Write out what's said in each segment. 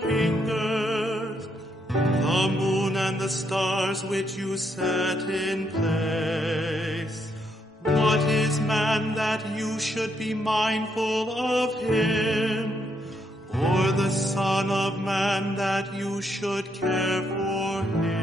fingers, the moon and the stars which you set in place. What is man that you should be mindful of him, or the Son of Man that you should care for him?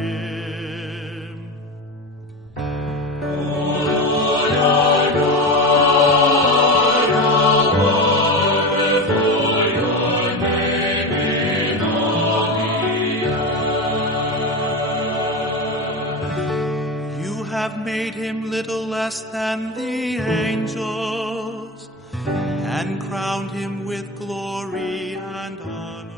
Made him little less than the angels, and crowned him with glory and honor.